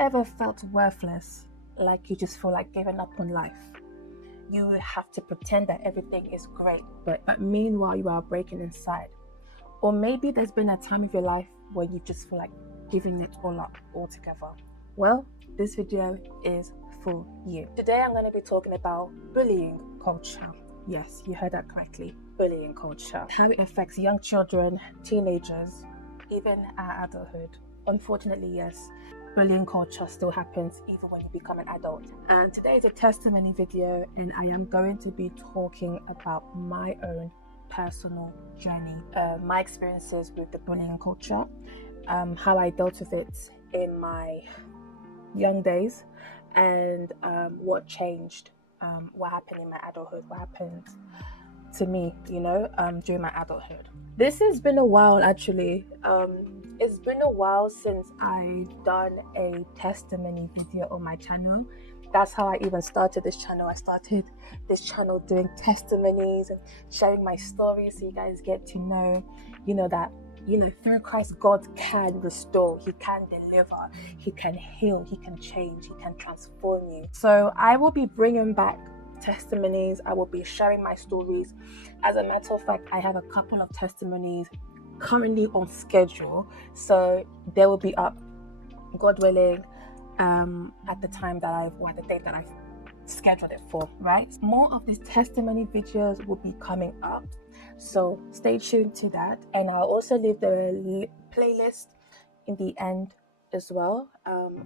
ever felt worthless, like you just feel like giving up on life? You have to pretend that everything is great, but meanwhile you are breaking inside. Or maybe there's been a time of your life where you just feel like giving it all up altogether. Well, this video is for you. Today I'm going to be talking about bullying culture. Yes, you heard that correctly. Bullying culture. How it affects young children, teenagers, even our adulthood. Unfortunately, yes, bullying culture still happens even when you become an adult. And today is a testimony video, and I am going to be talking about my own personal journey, my experiences with the bullying culture, how I dealt with it in my young days, and what changed, what happened in my adulthood, what happened to me, during my adulthood. This has been a while, actually. It's been a while since I've done a testimony video on my channel. That's how I even started this channel. I started this channel doing testimonies and sharing my stories, so you guys get to know, that through Christ, God can restore, He can deliver, He can heal, He can change, He can transform you. So I will be bringing back testimonies. I will be sharing my stories. As a matter of fact, I have a couple of testimonies currently on schedule, so they will be up, God willing, at the date that I've scheduled it for, right? More of these testimony videos will be coming up, so stay tuned to that. And I'll also leave the playlist in the end as well,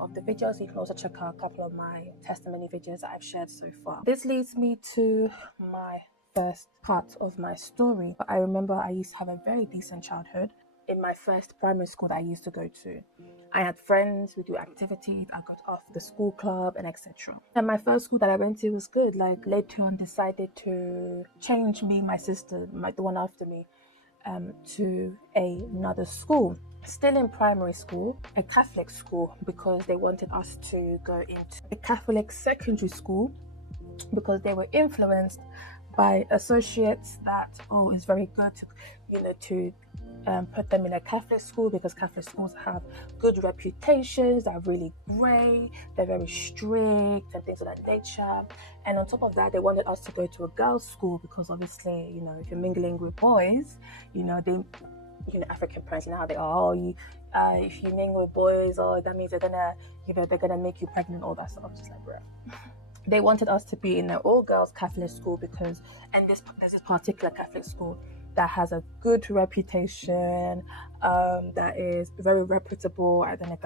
of the videos. You can also check out a couple of my testimony videos that I've shared so far. This leads me to my first part of my story. I remember I used to have a very decent childhood. In my first primary school that I used to go to, I had friends, we do activities, I got off the school club and etc. And my first school that I went to was good. Like, later on decided to change me, my sister, the one after me, to another school. Still in primary school, a Catholic school, because they wanted us to go into a Catholic secondary school because they were influenced by associates that, it's very good to put them in a Catholic school, because Catholic schools have good reputations, they're really great, they're very strict and things of that nature. And on top of that, they wanted us to go to a girls' school because obviously, if you're mingling with boys, African parents, how they are. If you mingle with boys, that means they're gonna make you pregnant, all that stuff. Just like, bro. They wanted us to be in an all-girls Catholic school there's this particular Catholic school that has a good reputation, that is very reputable. I don't know if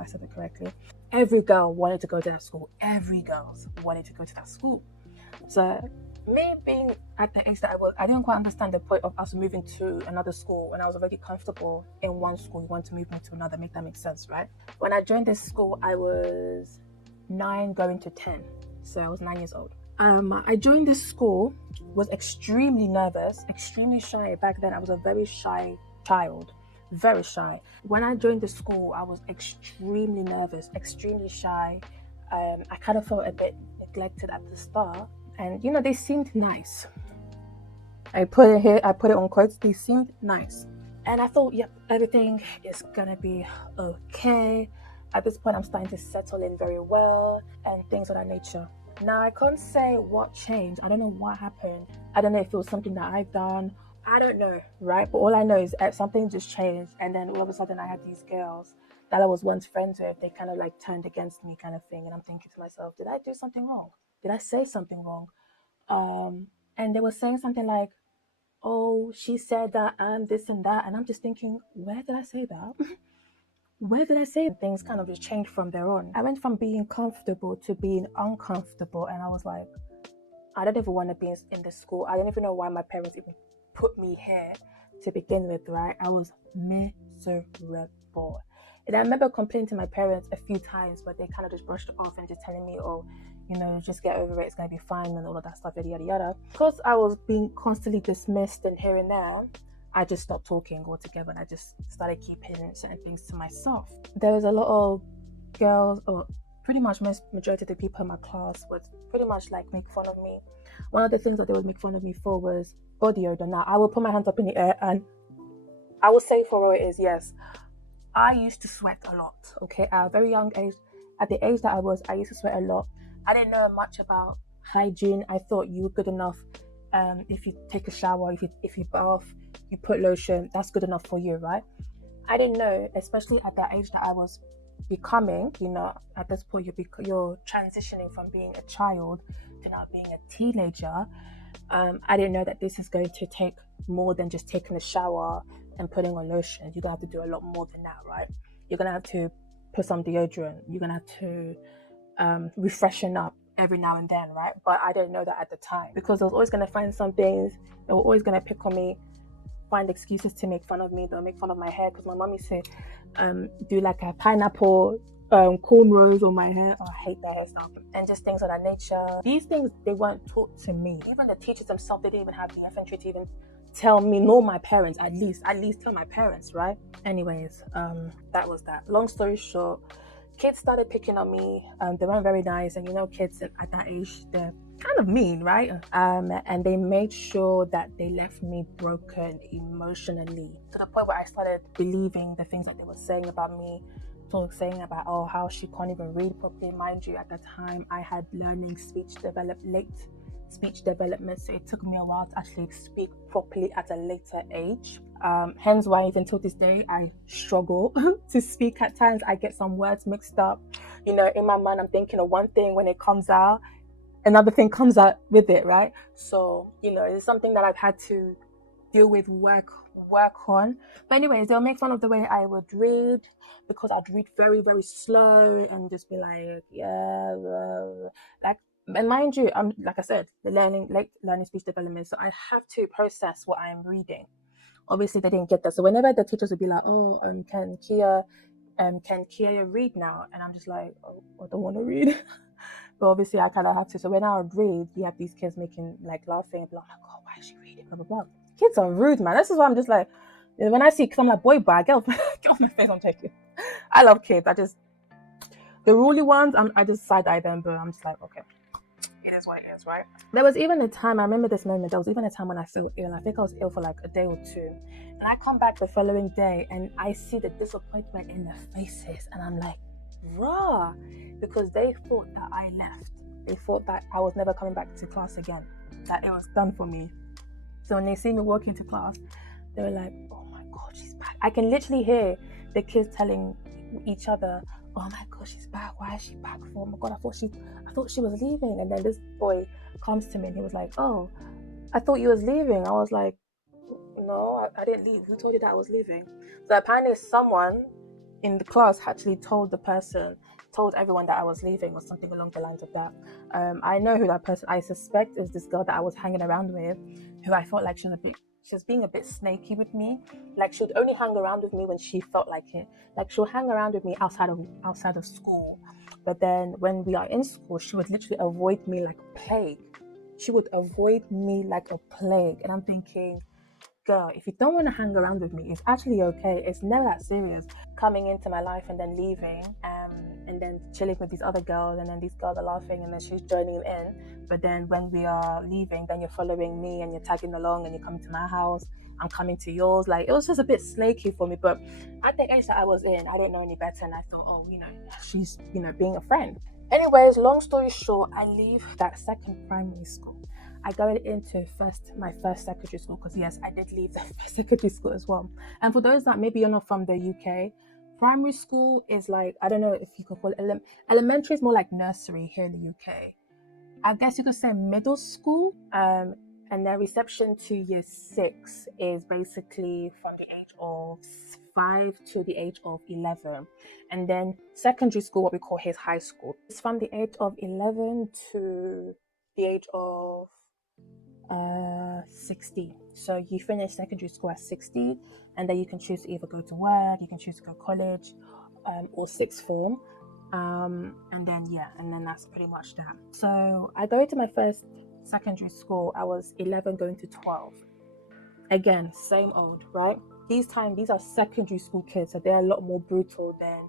I said it correctly. Every girl wanted to go to that school. Every girl wanted to go to that school. So me being at the age that I didn't quite understand the point of us moving to another school when I was already comfortable in one school. You want to move me to another, make that make sense, right? When I joined this school, I was 9 going to 10, so I was 9 years old. I joined this school, was extremely nervous, extremely shy. Back then I was a very shy child, very shy. When I joined the school, I was extremely nervous, extremely shy. I kind of felt a bit neglected at the start, and they seemed nice. I put it on quotes, they seemed nice. And I thought, yep, everything is gonna be okay. At this point, I'm starting to settle in very well and things of that nature. Now, I can't say what changed. I don't know what happened. I don't know if it was something that I've done. I don't know, right? But all I know is that something just changed. And then all of a sudden, I had these girls that I was once friends with. They kind of like turned against me, kind of thing. And I'm thinking to myself, did I do something wrong? Did I say something wrong? And they were saying something like, oh, she said that this and that. And I'm just thinking, where did I say that? Where did I say that? Things kind of just changed from there on. I went from being comfortable to being uncomfortable, and I was like, I don't even want to be in this school. I don't even know why my parents even put me here to begin with, right? I was miserable. And I remember complaining to my parents a few times, but they kind of just brushed it off and just telling me, just get over it, it's going to be fine, and all of that stuff, yada, yada, yada. Because I was being constantly dismissed and here and there, I just stopped talking altogether, and I just started keeping certain things to myself. There was a lot of girls, or pretty much majority of the people in my class would pretty much like make fun of me. One of the things that they would make fun of me for was body odor. Now, I will put my hands up in the air and I will say for what it is, yes, I used to sweat a lot, okay? At a very young age, at the age that I used to sweat a lot. I didn't know much about hygiene. I thought you were good enough. If you take a shower, if you bath, you put lotion, that's good enough for you, right? I didn't know, especially at the age that I was becoming, at this point you're transitioning from being a child to now being a teenager. I didn't know that this is going to take more than just taking a shower and putting on lotion. You're gonna have to do a lot more than that, right? You're gonna have to put some deodorant. You're gonna have to refreshen up every now and then, right? But I didn't know that at the time, because I was always gonna find some things. They were always gonna pick on me, find excuses to make fun of me. They'll make fun of my hair because my mum used to do like a pineapple cornrows on my hair. Oh, I hate that hairstyle. And just things of that nature. These things, they weren't taught to me. Even the teachers themselves, they didn't even have the effrontery to even tell me, nor my parents, at least tell my parents, right? Anyways, that was that. Long story short, kids started picking on me. They weren't very nice, and kids at that age, they're kind of mean, right? And they made sure that they left me broken emotionally, to the point where I started believing the things that they were saying about me. Saying about, oh, how she can't even read properly. Mind you, at that time I had late speech development, so it took me a while to actually speak properly at a later age. Hence why even till this day I struggle to speak at times. I get some words mixed up. In my mind I'm thinking of one thing, when it comes out, another thing comes out with it, right? So, it's something that I've had to deal with, work on. But anyways, they'll make fun of the way I would read, because I'd read very, very slow and just be like, yeah, like, and mind you, I'm, like I said, late learning speech development, so I have to process what I'm reading. Obviously, they didn't get that. So whenever the teachers would be like, oh, can Kia read now? And I'm just like, oh, I don't want to read. But obviously, I kind of have to. So when I would read, you have these kids making, like, laughing, and be like, oh, why is she reading? Blah, blah, blah. Kids are rude, man. This is why I'm just like, when I see kids, I'm like, boy, bye, get off my face, I'm taking. I love kids. The ruly ones, I just side-eye them, but I'm just like, okay, it is what it is, right? There was even a time, I remember this moment, there was even a time when I felt ill. I think I was ill for like a day or two. And I come back the following day and I see the disappointment in their faces. And I'm like, raw, because they thought that I left. They thought that I was never coming back to class again, that it was done for me. So when they see me walk into class, they were like, oh my God, she's back. I can literally hear the kids telling each other, oh my God, she's back. Why is she back for? Oh my God, I thought she was leaving. And then this boy comes to me and he was like, oh, I thought you was leaving. I was like, no, I didn't leave. Who told you that I was leaving? So apparently someone in the class actually told everyone that I was leaving, or something along the lines of that. I know who that person, I suspect, is this girl that I was hanging around with, who I felt like she was being a bit snaky with me. Like, she would only hang around with me when she felt like it. Like, she'll hang around with me outside of school, but then when we are in school, she would literally avoid me like a plague. And I'm thinking, girl, if you don't want to hang around with me, it's actually okay. It's never that serious. Coming into my life and then leaving, and then chilling with these other girls, and then these girls are laughing, and then she's joining in. But then when we are leaving, then you're following me and you're tagging along, and you're coming to my house, I'm coming to yours. Like, it was just a bit snaky for me. But at the age that I was in, I didn't know any better, and I thought, oh, she's being a friend. Anyways, long story short, I leave that second primary school. I go into my first secondary school, because yes, I did leave the first secondary school as well. And for those that maybe you're not from the UK, primary school is like, I don't know if you could call it, elementary is more like nursery here in the UK. I guess you could say middle school. And their reception to year 6 is basically from the age of 5 to the age of 11. And then secondary school, what we call here, is high school. It's from the age of 11 to the age of 60. So you finish secondary school at 60, and then you can choose to either go to work, you can choose to go to college, or sixth form. And then that's pretty much that. So I go to my first secondary school. I was 11 going to 12. Again, same old, right? These are secondary school kids, so they're a lot more brutal than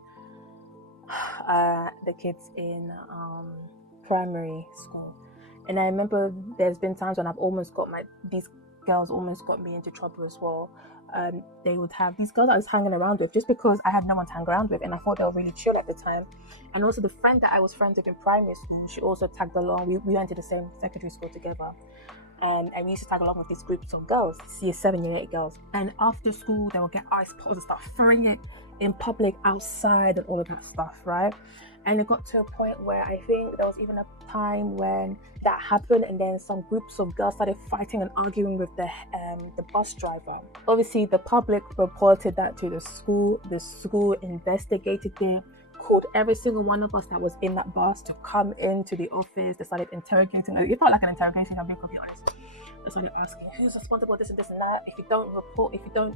the kids in primary school. And I remember there's been times when these girls almost got me into trouble as well. they would have these girls that I was hanging around with just because I had no one to hang around with, and I thought they were really chill at the time. And also the friend that I was friends with in primary school, she also tagged along. We went to the same secondary school together. And we used to tag along with these groups of girls, year 7, year 8 girls. And after school, they would get ice pops and start throwing it in public outside and all of that stuff, right? And it got to a point where I think there was even a time when that happened, and then some groups of girls started fighting and arguing with the bus driver. Obviously, the public reported that to the school. The school investigated it, called every single one of us that was in that bus to come into the office. They started interrogating. It felt like an interrogation, I'm being completely honest. They started asking who's responsible, this and this and that. If you don't report, if you don't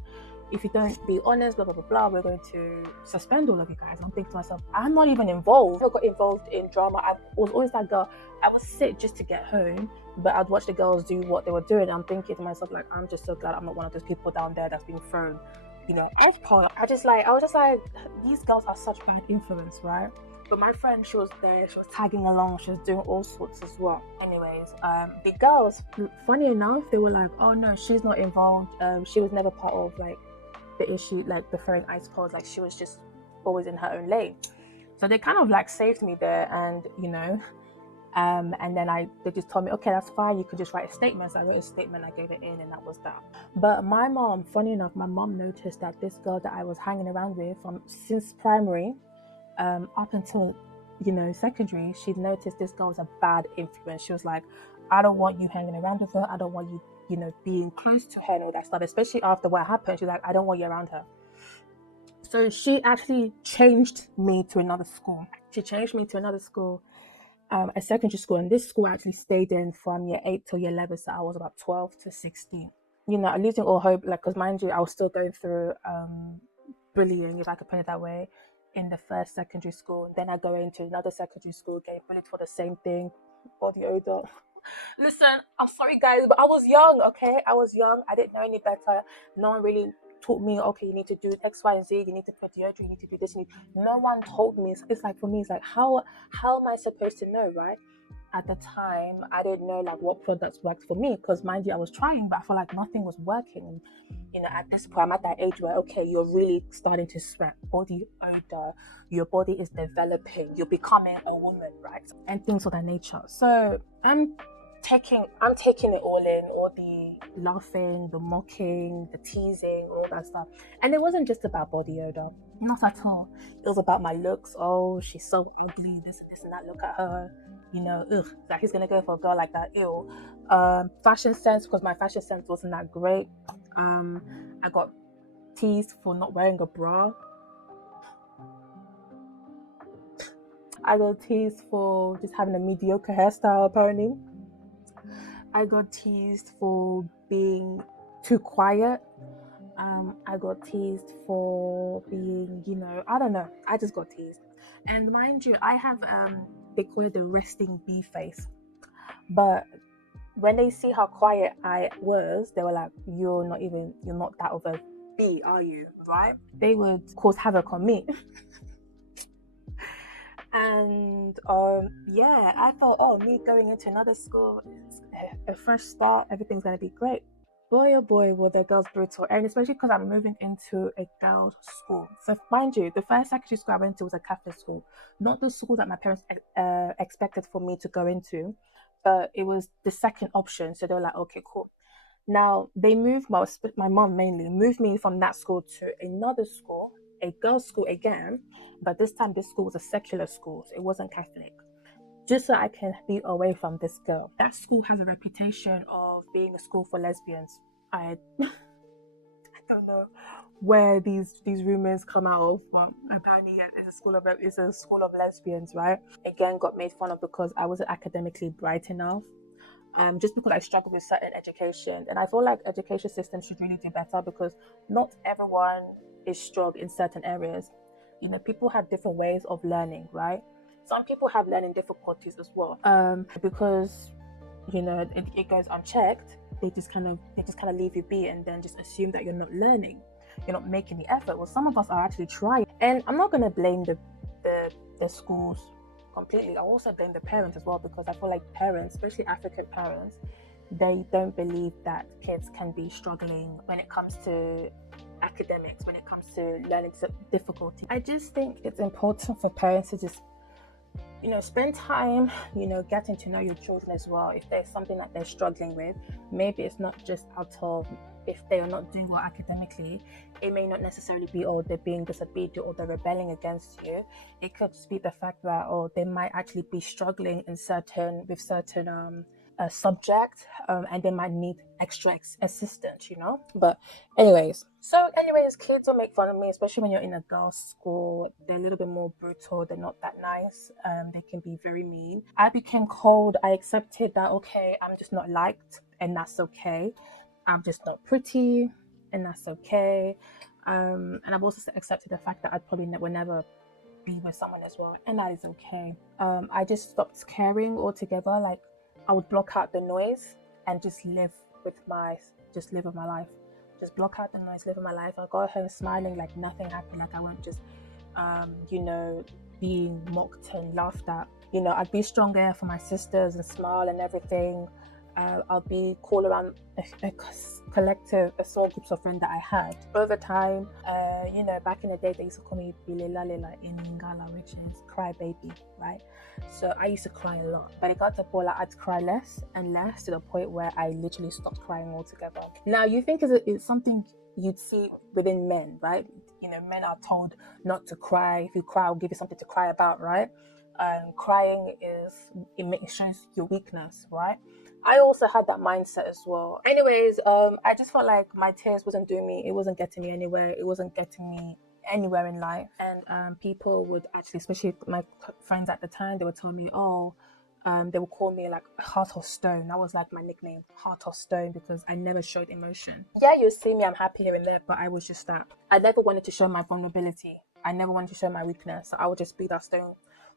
be honest, blah blah blah blah, we're going to suspend all of you guys. I'm thinking to myself, I'm not even involved. I got involved in drama. I was always that girl. I was sick just to get home, but I'd watch the girls do what they were doing. I'm thinking to myself, like, I'm just so glad I'm not one of those people down there that's being thrown, alcohol. I was just like, these girls are such bad influence, right? But my friend, she was there, she was tagging along, she was doing all sorts as well. Anyways, the girls, funny enough, they were like, oh no, she's not involved. She was never part of like the issue, like the throwing ice pods. Like she was just always in her own lane. So they kind of like saved me there, and and then they just told me, okay, that's fine, you could just write a statement. So I wrote a statement, I gave it in, and that was that. But my mom, funny enough, my mom noticed that this girl that I was hanging around with since primary, up until secondary, she'd noticed this girl was a bad influence. She was like, I don't want you hanging around with her, I don't want you being close to her and all that stuff, especially after what happened. She's like, I don't want you around her. So she actually changed me to another school. A secondary school, and this school I actually stayed in from year 8 till year 11, so I was about 12 to 16. Losing all hope, like, because mind you, I was still going through bullying, if I could put it that way, in the first secondary school. And then I go into another secondary school, getting bullied for the same thing, body odor. Listen, I'm sorry guys, but I was young, okay? I was young, I didn't know any better. No one really taught me, okay, you need to do X, Y, and Z, you need to put deodorant, you need to do this. No one told me. It's like, for me, it's like, how am I supposed to know, right? At the time, I didn't know like what products worked for me, because mind you, I was trying, but I feel like nothing was working. And at this point, I'm at that age where, okay, you're really starting to sweat, body odor, your body is developing, you're becoming a woman, right? And things of that nature. So I'm taking it all in, all the laughing, the mocking, the teasing, all that stuff. And it wasn't just about body odor, not at all. It was about my looks. Oh, she's so ugly, this and that, look at her, ugh, like he's gonna go for a girl like that, ew. Fashion sense, because my fashion sense wasn't that great. I got teased for not wearing a bra. I got teased for just having a mediocre hairstyle, apparently. I got teased for being too quiet. I got teased for being, I don't know. I just got teased. And mind you, I have, they call it the resting bee face. But when they see how quiet I was, they were like, you're not that of a bee, are you? Right? They would cause havoc on me. And I thought, oh, me going into another school, a fresh start, everything's going to be great. Boy, oh boy, were the girls brutal. And especially because I'm moving into a girls' school. So mind you, the first secondary school I went to was a Catholic school. Not the school that my parents expected for me to go into, but it was the second option. So they were like, okay, cool. Now, they moved, my mom mainly, moved me from that school to another school, a girls' school again, but this time this school was a secular school, so it wasn't Catholic, just so I can be away from this girl. That school has a reputation of being a school for lesbians. I don't know where these rumors come out of, but apparently it's a school of lesbians, right? Again, got made fun of because I wasn't academically bright enough. Just because I struggle with certain education. And I feel like education systems should really do better, because not everyone is strong in certain areas. People have different ways of learning, right? Some people have learning difficulties as well. Because it goes unchecked, they just kind of leave you be, and then just assume that you're not learning, you're not making the effort. Well, some of us are actually trying. And I'm not going to blame the schools completely. I also blame the parents as well, because I feel like parents, especially African parents, they don't believe that kids can be struggling when it comes to academics, when it comes to learning difficulty. I just think it's important for parents to just, spend time, getting to know your children as well. If there's something that they're struggling with, maybe it's not just out of, if they are not doing well academically, it may not necessarily be, oh, they're being disobedient or they're rebelling against you. It could just be the fact that, oh, they might actually be struggling with certain subject, and they might need extra assistance, But anyways, kids will make fun of me, especially when you're in a girls' school. They're a little bit more brutal. They're not that nice. They can be very mean. I became cold. I accepted that, okay, I'm just not liked, and that's okay. I'm just not pretty, and that's okay. And I've also accepted the fact that I probably will never be with someone as well, and that is okay. I just stopped caring altogether. Like, I would block out the noise and just live with my life. Just block out the noise, live with my life. I go home smiling like nothing happened. Like I won't just, being mocked and laughed at. I'd be stronger for my sisters and smile and everything. I'll be cool around a small groups of friends that I had. Over time, back in the day, they used to call me Bilelalila in Lingala, which is cry baby, right? So I used to cry a lot, but it got to a point like I'd cry less and less, to the point where I literally stopped crying altogether. Now, you think it's something you'd see within men, right? Men are told not to cry. If you cry, I'll give you something to cry about, right? Crying it shows your weakness, right? I also had that mindset as well. Anyways, I just felt like my tears wasn't doing me. It wasn't getting me anywhere. It wasn't getting me anywhere in life. And people would actually, especially my friends at the time, they would tell me, they would call me like Heart of Stone. That was like my nickname, Heart of Stone, because I never showed emotion. Yeah, you see me, I'm happy here and there, but I was just that. I never wanted to show my vulnerability. I never wanted to show my weakness. So I would just be that stone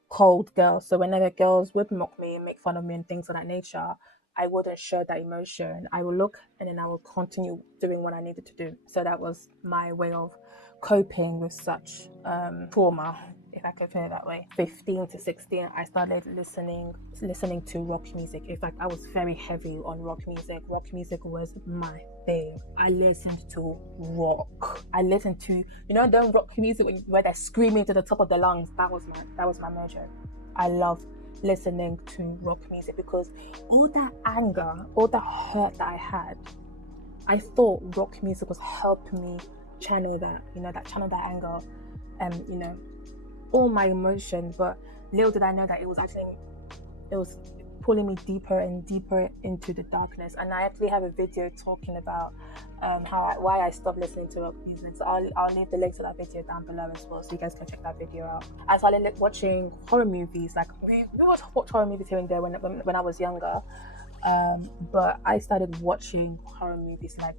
cold girl. So whenever girls would mock me and make fun of me and things of that nature, I wouldn't show that emotion. I would look and then I would continue doing what I needed to do. So that was my way of coping with such trauma, if I could put it that way. 15 to 16, I started listening to rock music. In fact, I was very heavy on rock music. Rock music was my thing. I listened to rock. I listened to, the rock music where they're screaming to the top of their lungs. That was my mojo. I love listening to rock music because all that anger, all that hurt that I had, I thought rock music was helping me channel that, channel that anger and, all my emotion. But little did I know that it was pulling me deeper and deeper into the darkness. And I actually have a video talking about why I stopped listening to rock music. So I'll leave the link to that video down below as well, so you guys can check that video out. I started watching horror movies. Like we would watch horror movies here and there when I was younger, but I started watching horror movies like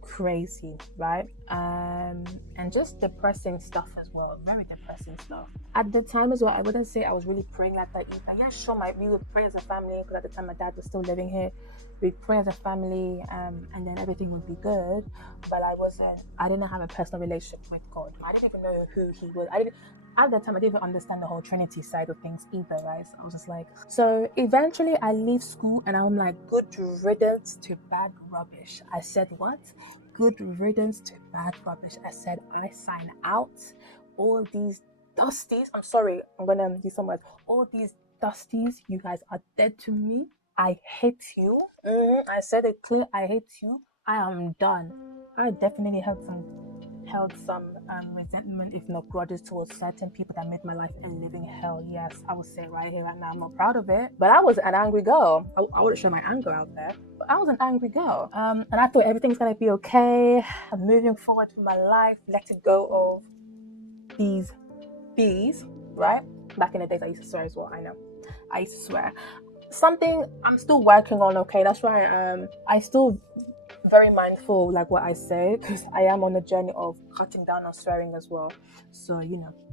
crazy, right? And just depressing stuff as well, very depressing stuff. At the time as well, I wouldn't say I was really praying like that either. Yeah, sure, we would pray as a family, because at the time my dad was still living here. We'd pray as a family, and then everything would be good. But I didn't have a personal relationship with God. I didn't even know who he was. At that time, I didn't even understand the whole Trinity side of things either, right? So I was just like, so eventually I leave school and I'm like, good riddance to bad rubbish. I said, what? Good riddance to bad rubbish. I said, I sign out. All these dusties, I'm sorry, I'm gonna use some words. All these dusties, you guys are dead to me. I hate you. I said it clear, I hate you. I am done. I definitely held some resentment, if not grudges, towards certain people that made my life a living hell. Yes, I will say it right here, right now. I'm not proud of it, but I was an angry girl. I wouldn't show my anger out there, but I was an angry girl. And I thought everything's gonna be okay. I'm moving forward with my life, letting go of these bees, right? Back in the days, I used to swear as well. I know, I used to swear. Something I'm still working on. Okay, that's right. I still very mindful like what I say, because I am on a journey of cutting down on swearing as well. So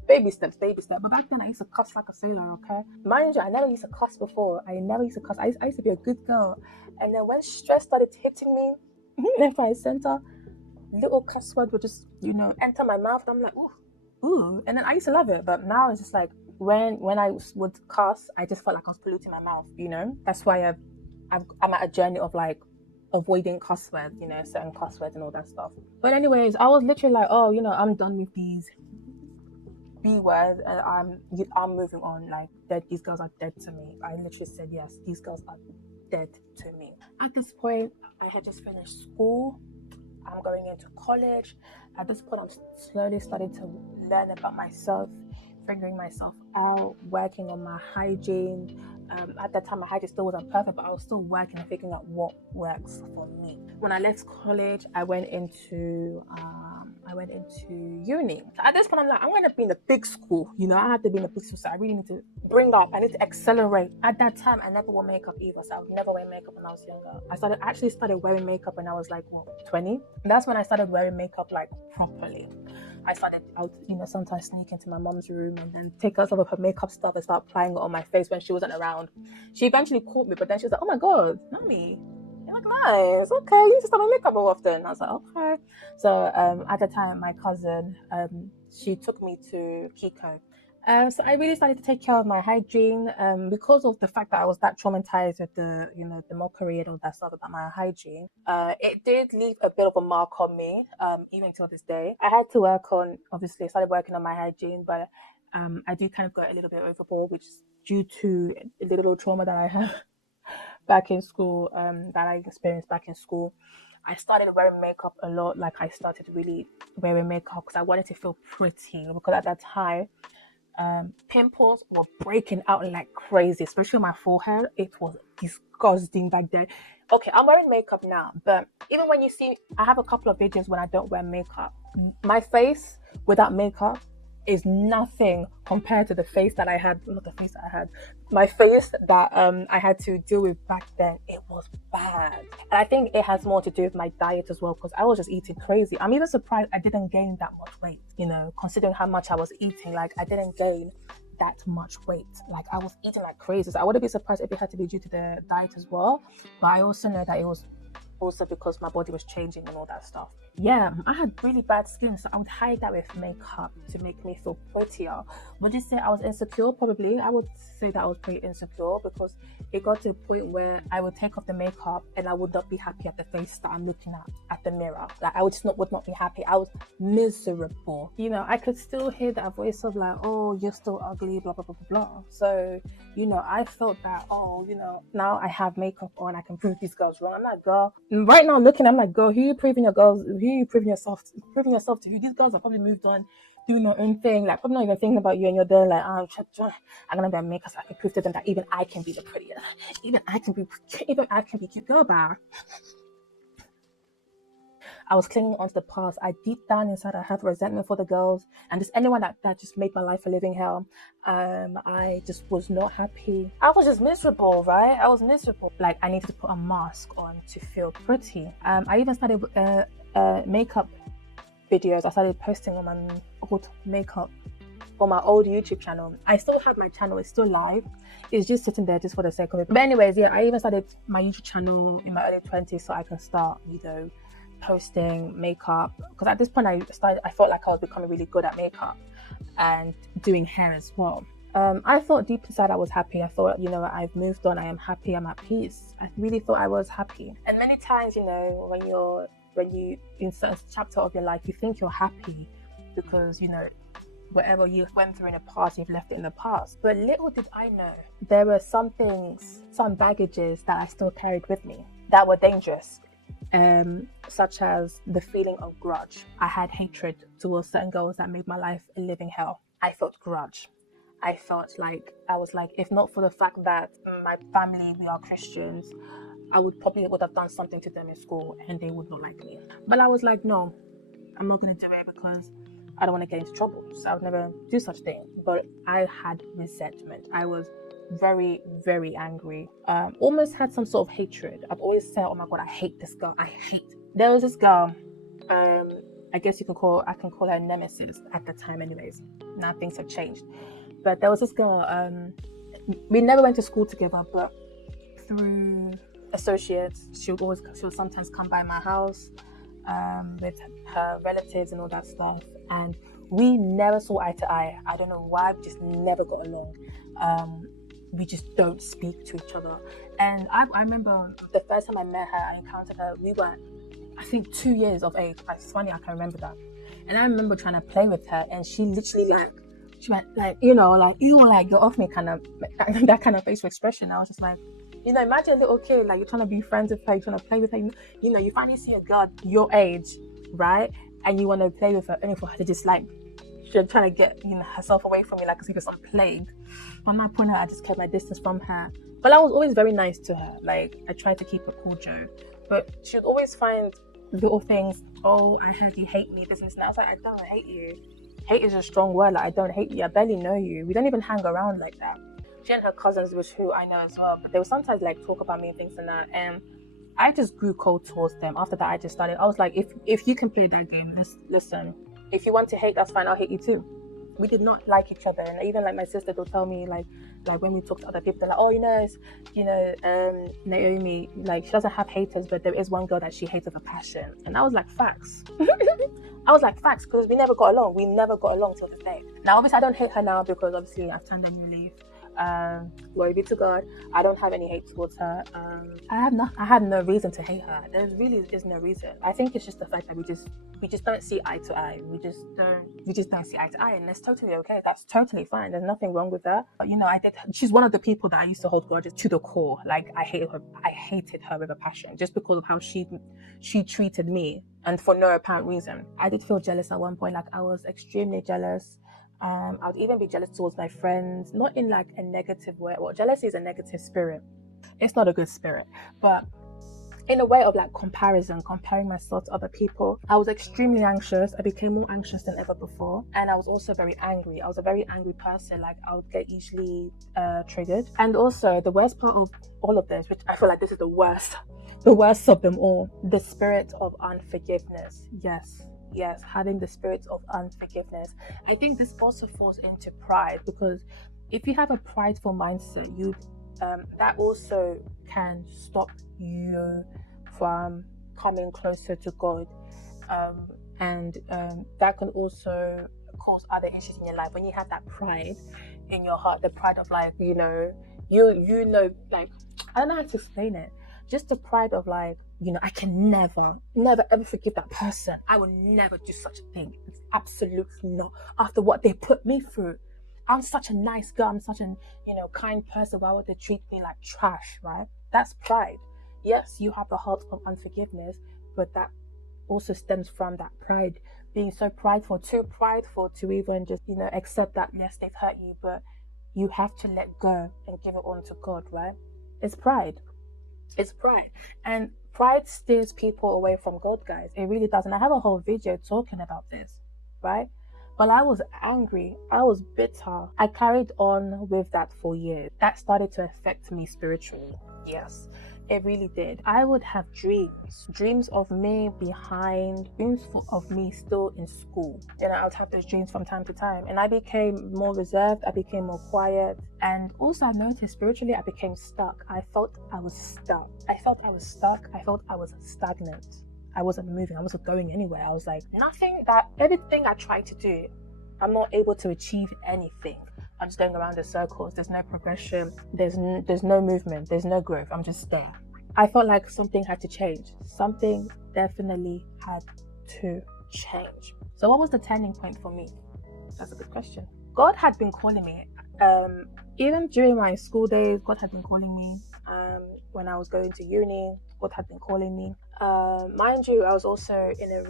baby steps. But back then I used to cuss like a sailor. Okay, mind you, I never used to cuss before. I used to be a good girl, and then when stress started hitting me left, right, center, little cuss word would just enter my mouth. I'm like, ooh, and then I used to love it. But now it's just like when I would cuss, I just felt like I was polluting my mouth. That's why I'm at a journey of like avoiding cuss words, certain cuss words and all that stuff. But anyways, I was literally like, oh, I'm done with these B words, and I'm moving on. Like, these girls are dead to me. I literally said yes. These girls are dead to me. At this point, I had just finished school. I'm going into college. At this point, I'm slowly starting to learn about myself, figuring myself out, working on my hygiene. At that time, my hygiene still wasn't perfect, but I was still working and figuring out what works for me. When I left college, I went into uni. So at this point, I'm like, I'm going to be in a big school. I had to be in a big school, so I really need to bring up. I need to accelerate. At that time, I never wore makeup either, so I would never wear makeup when I was younger. I started wearing makeup when I was like 20. And that's when I started wearing makeup like properly. I would, sometimes sneak into my mom's room and then take out some of her makeup stuff and start applying it on my face when she wasn't around. She eventually caught me, but then she was like, "Oh my god, mommy, you look nice. Okay, you need to start my makeup more often." I was like, "Okay." So at the time, my cousin, she took me to Kiko. So I really started to take care of my hygiene because of the fact that I was that traumatized with the mockery and all that stuff about my hygiene. It did leave a bit of a mark on me, even till this day. I had to started working on my hygiene, but I do kind of go a little bit overboard, which is due to a little trauma that I have back in school, that I experienced back in school. I started wearing makeup a lot. Like, I started really wearing makeup because I wanted to feel pretty. Because at that time, pimples were breaking out like crazy, especially on my forehead. It was disgusting back then. Okay, I'm wearing makeup now, but even when you see, I have a couple of videos when I don't wear makeup. My face without makeup is nothing compared to the face that I had. Not the face that I had. My face that I had to deal with back then. It was bad, and I think it has more to do with my diet as well, because I was just eating crazy. I'm even surprised I didn't gain that much weight. Considering how much I was eating, like, I didn't gain that much weight. Like, I was eating like crazy. So I wouldn't be surprised if it had to be due to the diet as well. But I also know that it was also because my body was changing and all that stuff. Yeah, I had really bad skin, so I would hide that with makeup to make me feel prettier. Would you say I was insecure? Probably. I would say that I was pretty insecure because it got to a point where I would take off the makeup and I would not be happy at the face that I'm looking at the mirror. Like, I would not be happy. I was miserable. I could still hear that voice of like, "Oh, you're still ugly," blah blah blah blah blah. So, I felt that, oh, now I have makeup on, I can prove these girls wrong. I'm like, girl, right now looking, I'm like, girl, who you proving proving yourself to? These girls have probably moved on, doing their own thing, like, probably not even thinking about you, and you're there like, I'm gonna wear makeup so I can prove to them that even I can be the prettiest, even I can be cute. Girl, bar. I was clinging onto the past. I deep down inside, I have resentment for the girls and just anyone that just made my life a living hell. I just was not happy. I was just miserable, right? I was miserable. Like, I needed to put a mask on to feel pretty. I even started makeup videos. I started posting on my old makeup on my old YouTube channel. I still have my channel. It's still live. It's just sitting there just for the sake of it. But anyways, yeah, I even started my YouTube channel in my early 20s so I can start, posting makeup, because at this point I felt like I was becoming really good at makeup and doing hair as well. I thought deep inside I was happy. I thought, I've moved on, I am happy, I'm at peace. I really thought I was happy. And many times, when you in certain chapter of your life, you think you're happy because whatever you went through in the past, you've left it in the past. But little did I know, there were some things, some baggages that I still carried with me that were dangerous. Such as the feeling of grudge. I had hatred towards certain girls that made my life a living hell. I felt grudge. I felt like, I was like, if not for the fact that my family, we are Christians, I would have done something to them in school and they would not like me. But I was like, no, I'm not going to do it because I don't want to get into trouble. So I would never do such thing. But I had resentment. I was very, very angry. Almost had some sort of hatred. I've always said, oh my God, I hate this girl. There was this girl, I guess I can call her nemesis at the time anyways. Now things have changed. But there was this girl, we never went to school together, but through associates, she would sometimes come by my house with her relatives and all that stuff. And we never saw eye to eye. I don't know why, we just never got along. we just don't speak to each other. And I remember the first time I met her, I encountered her, we were, I think, 2 years of age. It's funny, I can remember that. And I remember trying to play with her, and she literally she went like, ew, like you're off me, kind of that kind of facial expression. I was just like, imagine a little kid, like you're trying to be friends with her, you're trying to play with her. You finally see a girl your age, right? And you want to play with her, only for her to just like, she's trying to get herself away from me, like as if it's some plague. From that point, I just kept my distance from her. But I was always very nice to her. Like, I tried to keep a cool Joe, but she would always find little things. Oh, I heard you hate me, this and this. And I was like, I don't hate you. Hate is a strong word. Like, I don't hate you. I barely know you. We don't even hang around like that. She and her cousins, which who I know as well, but they would sometimes like talk about me and things like that. And I just grew cold towards them. After that, I just started. I was like, if you can play that game, listen. If you want to hate, that's fine. I'll hate you too. We did not like each other, and even like my sister, they'll tell me like when we talk to other people, they're like, oh, Naomi, like she doesn't have haters, but there is one girl that she hates with a passion. And I was like, facts. I was like, facts, because we never got along. We never got along till this day. Now, obviously, I don't hate her now because obviously I've turned a new leaf. Glory be to God. I don't have any hate towards her. I had no reason to hate her. There really is no reason. I think it's just the fact that we just don't see eye to eye. We just don't see eye to eye, and that's totally okay. That's totally fine. There's nothing wrong with that. But she's one of the people that I used to hold grudges to the core. Like I hated her with a passion, just because of how she treated me, and for no apparent reason. I did feel jealous at one point. Like I was extremely jealous. I would even be jealous towards my friends, not in like a negative way. Well, jealousy is a negative spirit. It's not a good spirit, but in a way of like comparing myself to other people. I was extremely anxious. I became more anxious than ever before. And I was also very angry. I was a very angry person. Like I would get easily triggered. And also the worst part of all of this, which I feel like this is the worst of them all, the spirit of unforgiveness. Yes, having the spirit of unforgiveness. I think this also falls into pride, because if you have a prideful mindset, that also can stop you from coming closer to God, and that can also cause other issues in your life. When you have that pride in your heart, the pride of like, like, I don't know how to explain it. Just the pride of like, I can never ever forgive that person. I will never do such a thing. It's absolutely not. After what they put me through, I'm such a nice girl. I'm such a kind person. Why would they treat me like trash, right? That's pride. Yes, you have the heart of unforgiveness, but that also stems from that pride. Being so prideful, too prideful to even just, accept that, yes, they've hurt you, but you have to let go and give it on to God, right? It's pride. It's pride. And pride steers people away from God, guys. It really does. And I have a whole video talking about this, right? But I was angry. I was bitter. I carried on with that for years. That started to affect me spiritually. Yes, it really did. I would have dreams of me of me still in school. I would have those dreams from time to time. And I became more reserved. I became more quiet. And also I noticed spiritually I became stuck. I felt I was stuck. I felt I was stagnant. I wasn't moving. I wasn't going anywhere. I was like, everything I tried to do, I'm not able to achieve anything. I'm just going around in circles. There's no progression. There's no movement. There's no growth. I'm just there. I felt like something had to change. Something definitely had to change. So what was the turning point for me? That's a good question. God had been calling me. Even during my school days, God had been calling me. When I was going to uni, God had been calling me. Mind you, I was also in an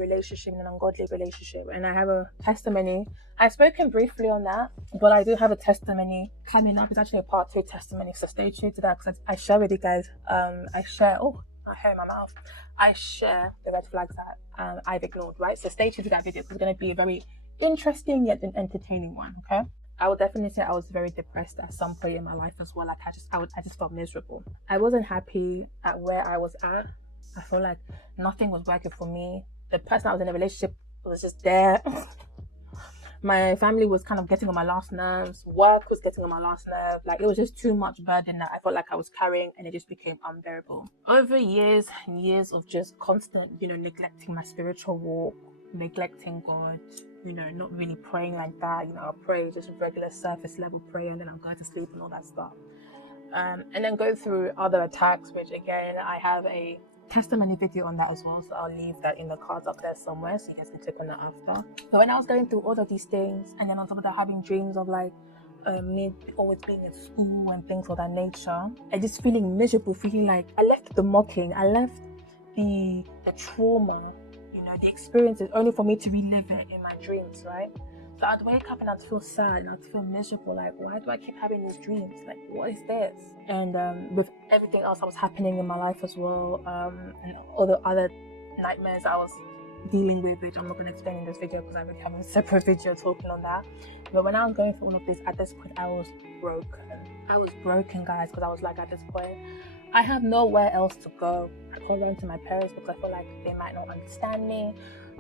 ungodly relationship, and I have a testimony. I've spoken briefly on that, but I do have a testimony coming up. It's actually a part 2 testimony, so stay tuned to that, because I share with you guys. I share the red flags that I've ignored, right? So stay tuned to that video, because it's going to be a very interesting yet an entertaining one, okay? I would definitely say I was very depressed at some point in my life as well. Like I just felt miserable. I wasn't happy at where I was at. I felt like nothing was working for me. The person I was in a relationship was just there. My family was kind of getting on my last nerves. Work was getting on my last nerve. Like it was just too much burden that I felt like I was carrying, and it just became unbearable. Over years and years of just constant, neglecting my spiritual walk, neglecting God, not really praying like that. I'll pray just regular surface level prayer, and then I'll go to sleep and all that stuff. And then go through other attacks, which again, I have a testimony video on that as well, so I'll leave that in the cards up there somewhere so you guys can click on that after. But when I was going through all of these things, and then on top of that having dreams of like me always being in school and things of that nature, and just feeling miserable, feeling like I left the mocking, I left the trauma, the experiences, only for me to relive it in my dreams, right? So I'd wake up and I'd feel sad and I'd feel miserable. Like, why do I keep having these dreams? Like, what is this? And with everything else that was happening in my life as well, and all the other nightmares I was dealing with, which I'm not going to explain in this video because I would have a separate video talking on that. But when I was going through all of this, at this point, I was broken. I was broken, guys, because I was like, at this point, I have nowhere else to go. I can't run to my parents because I feel like they might not understand me.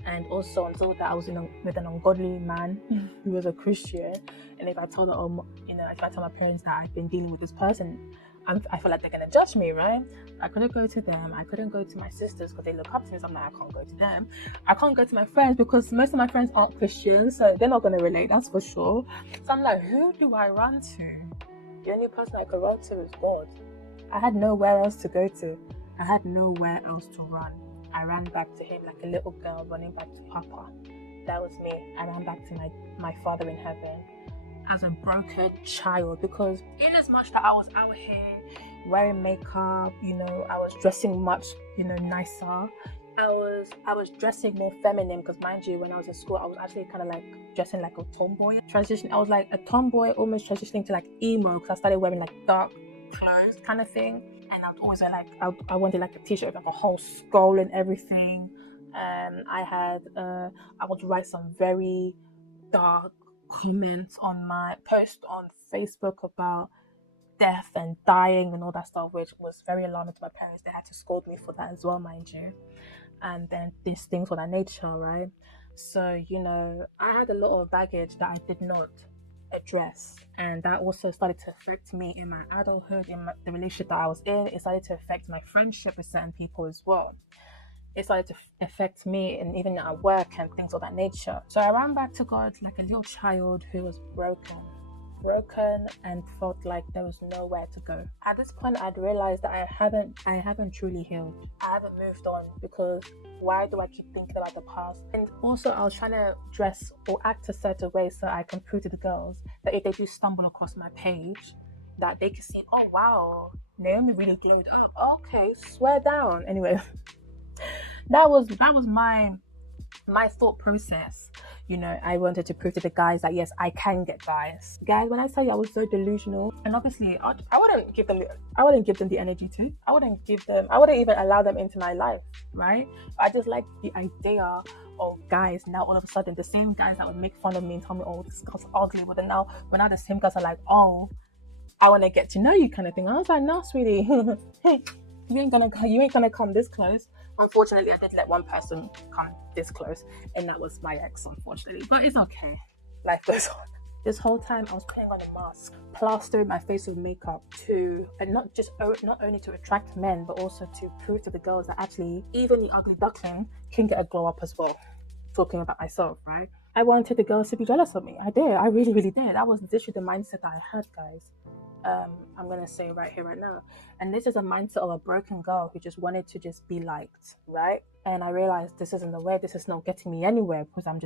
And also, until that, I was with an ungodly man who was a Christian. And if I tell them, if I tell my parents that I've been dealing with this person, I feel like they're gonna judge me, right? I couldn't go to them. I couldn't go to my sisters because they look up to me. So I'm like, I can't go to them. I can't go to my friends because most of my friends aren't Christians, so they're not gonna relate. That's for sure. So I'm like, who do I run to? The only person I could run to is God. I had nowhere else to go to. I had nowhere else to run. I ran back to him like a little girl running back to Papa. That was me. I ran back to my Father in heaven as a broken child, because in as much that I was out here wearing makeup, I was dressing much, nicer. I was dressing more feminine because, mind you, when I was in school, I was actually kind of like dressing like a tomboy. I was like a tomboy, almost transitioning to like emo because I started wearing like dark clothes kind of thing. And I would always wear like, I wanted like a t-shirt with like a whole skull and everything. I would write some very dark comments on my post on Facebook about death and dying and all that stuff, which was very alarming to my parents. They had to scold me for that as well, mind you. And then these things of that nature, right? So, I had a lot of baggage that I did not address, and that also started to affect me in my adulthood, in the relationship that I was in. It started to affect my friendship with certain people as well. It started to affect me, and even at work and things of that nature. So I ran back to God like a little child who was broken and felt like there was nowhere to go. At this point, I'd realized that I haven't truly healed. I haven't moved on, because why do I keep thinking about the past? And also, I was trying to dress or act a certain way so I can prove to the girls that if they do stumble across my page, that they can see, oh wow, Naomi really glowed up. Okay, swear down. Anyway, that was my thought process. I wanted to prove to the guys that yes, I can get guys. Guys, when I tell you I was so delusional, and obviously I wouldn't give them the energy to. I wouldn't even allow them into my life, right? I just like the idea of guys now all of a sudden, the same guys that would make fun of me and tell me, oh, this girl's ugly, but now the same guys are like, oh, I want to get to know you kind of thing. I was like, no, sweetie, hey, you ain't gonna come this close. Unfortunately, I did let one person come this close, and that was my ex, unfortunately. But it's okay. Life goes on. This whole time, I was putting on a mask, plastering my face with makeup not only to attract men, but also to prove to the girls that actually even the ugly duckling can get a glow up as well. Talking about myself, right? I wanted the girls to be jealous of me. I did. I really, really did. That was literally the mindset that I had, guys. I'm gonna say right here, right now. And this is a mindset of a broken girl who just wanted to just be liked, right? And I realized this isn't the way. This is not getting me anywhere, because I'm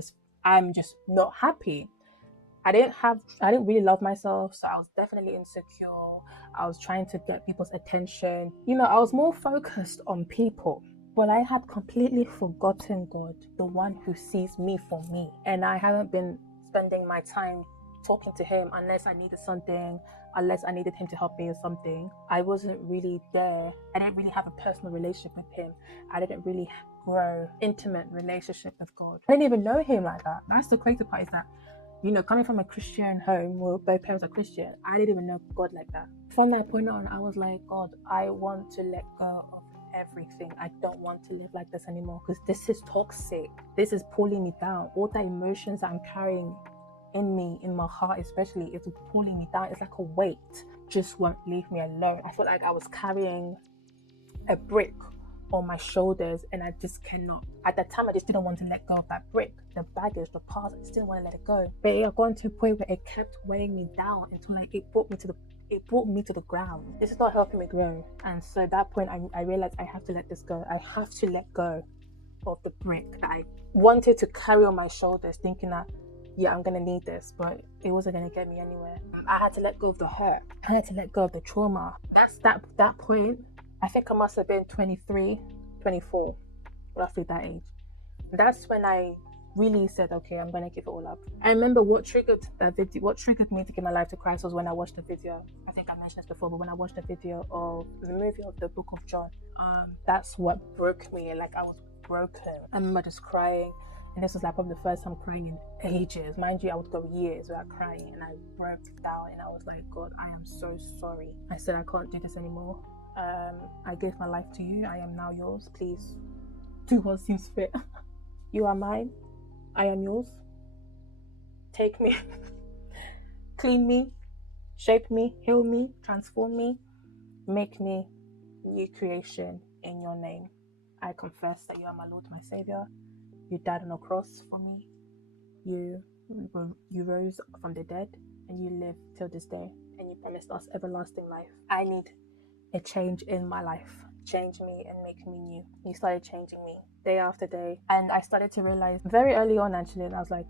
just not happy. I didn't really love myself, so I was definitely insecure. I was trying to get people's attention. I was more focused on people. But I had completely forgotten God, the one who sees me for me. And I haven't been spending my time talking to him unless I needed something, unless I needed him to help me with something. I wasn't really there. I didn't really have a personal relationship with him. I didn't really grow intimate relationship with God. I didn't even know him like that. That's the crazy part, is that, coming from a Christian home where both parents are Christian, I didn't even know God like that. From that point on, I was like, God, I want to let go of everything. I don't want to live like this anymore, because this is toxic. This is pulling me down. All the emotions that I'm carrying in me, in my heart especially, is pulling me down. It's like a weight just won't leave me alone. I feel like I was carrying a brick on my shoulders, and I just cannot. At that time, I just didn't want to let go of that brick, the baggage, the past. I just didn't want to let it go. But it got to a point where it kept weighing me down until it brought me to it brought me to the ground. This is not helping me grow. And so at that point, I realized I have to let this go. I have to let go of the brick that I wanted to carry on my shoulders, thinking that, yeah, I'm going to need this, but it wasn't going to get me anywhere. I had to let go of the hurt. I had to let go of the trauma. That's that point. I think I must have been 23, 24, roughly that age. That's when I really said, okay, I'm going to give it all up. I remember what triggered me to give my life to Christ was when I watched the video. I think I mentioned this before, but when I watched the video of the movie of the Book of John, that's what broke me. Like, I was broken. I remember just crying, and this was like probably the first time crying in ages. Mind you, I would go years without crying, and I broke down, and I was like, God, I am so sorry. I said, I can't do this anymore. I gave my life to you. I am now yours. Please do what seems fit. You are mine. I am yours. Take me, clean me, shape me, heal me, transform me, make me new creation in your name. I confess that you are my Lord, my Savior. You died on a cross for me. You rose from the dead, and you live till this day, and you promised us everlasting life. I need a change in my life. Change me and make me new. You started changing me day after day, and I started to realize very early on, actually, and I was like,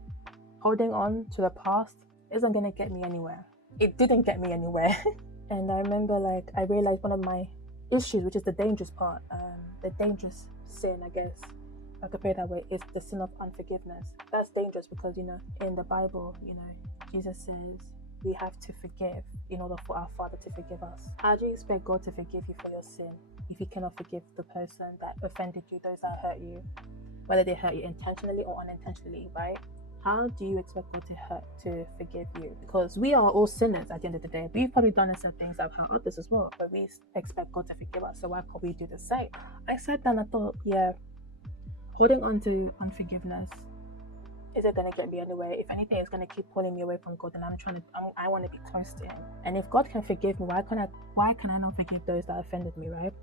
holding on to the past isn't going to get me anywhere. It didn't get me anywhere. And I remember, like, I realized one of my issues, which is the dangerous part, the dangerous sin, I guess I could put it that way, is the sin of unforgiveness. That's dangerous because, in the Bible, Jesus says we have to forgive in order for our Father to forgive us. How do you expect God to forgive you for your sin if you cannot forgive the person that offended you, those that hurt you, whether they hurt you intentionally or unintentionally, right? How do you expect God to forgive you? Because we are all sinners at the end of the day. We've probably done some things that have hurt others as well, but we expect God to forgive us, so why can't we do the same? I sat down and I thought, yeah, holding on to unforgiveness, is it going to get me anywhere? If anything, it's going to keep pulling me away from God, and I want to be close to Him. And if God can forgive me, why can I not forgive those that offended me, right?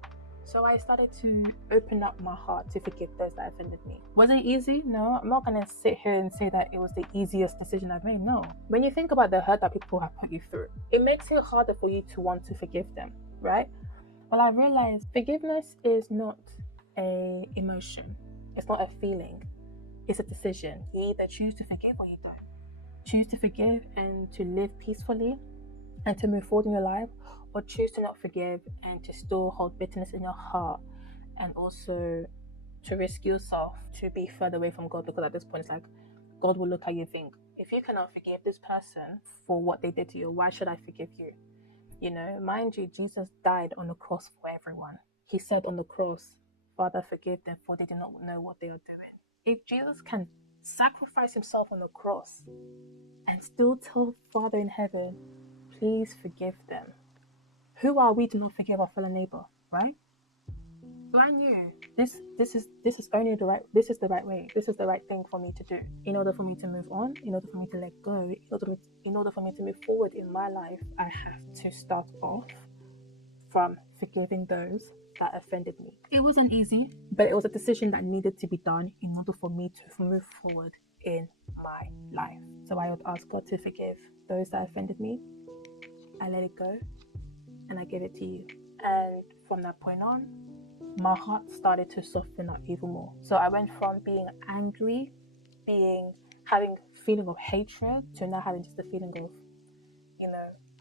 So I started to open up my heart to forgive those that offended me. Was it easy? No, I'm not going to sit here and say that it was the easiest decision I've made. No. When you think about the hurt that people have put you through, it makes it harder for you to want to forgive them, right? Well, I realized forgiveness is not an emotion. It's not a feeling. It's a decision. You either choose to forgive or you don't. Choose to forgive and to live peacefully and to move forward in your life, or choose to not forgive and to still hold bitterness in your heart, and also to risk yourself to be further away from God, because at this point it's like God will look at you and think, if you cannot forgive this person for what they did to you, why should I forgive you? Mind you, Jesus died on the cross for everyone. He said on the cross, Father, forgive them, for they do not know what they are doing. If Jesus can sacrifice himself on the cross and still tell Father in heaven, please forgive them, who are we to not forgive our fellow neighbor, right? Brand new. This is only the right. This is the right way. This is the right thing for me to do. In order for me to move on, in order for me to let go, in order for me to move forward in my life, I have to start off from forgiving those that offended me. It wasn't easy, but it was a decision that needed to be done in order for me to move forward in my life. So I would ask God to forgive those that offended me. I let it go, and I give it to you. And from that point on, my heart started to soften up even more. So I went from being angry, having a feeling of hatred, to now having just a feeling of,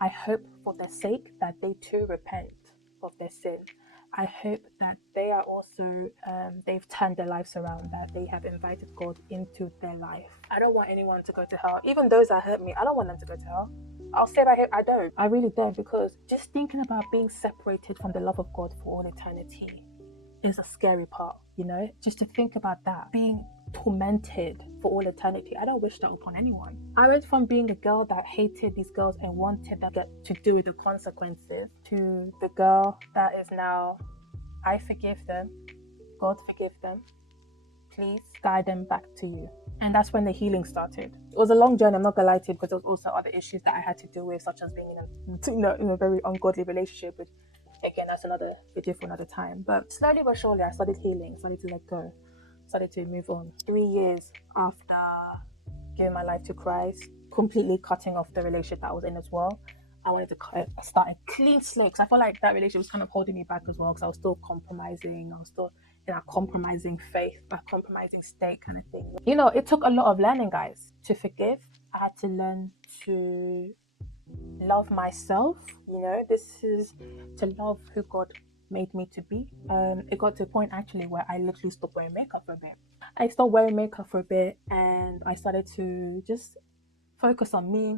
I hope for their sake that they too repent of their sin. I hope that they are also, they've turned their lives around, that they have invited God into their life. I don't want anyone to go to hell. Even those that hurt me, I don't want them to go to hell. I'll say right here, I don't. I really don't, because just thinking about being separated from the love of God for all eternity is a scary part, Just to think about that, being tormented for all eternity. I don't wish that upon anyone. I went from being a girl that hated these girls and wanted them to deal with the consequences, to the girl that is now, I forgive them, God forgive them, please guide them back to you. And that's when the healing started. It was a long journey, I'm not gonna lie to you, because there was also other issues that I had to deal with, such as being in a very ungodly relationship, which, again, that's another video for another time. But slowly but surely, I started healing, started to let go, started to move on. 3 years after giving my life to Christ, completely cutting off the relationship that I was in as well, I wanted to start a clean slate, because I feel like that relationship was kind of holding me back as well, because I was still compromising. I was still in a compromising faith, a compromising state kind of thing. You know, it took a lot of learning, guys, to forgive. I had to learn to love myself. You know, this is to love who God made me to be. It got to a point actually where I literally stopped wearing makeup for a bit. I stopped wearing makeup for a bit, and I started to just focus on me.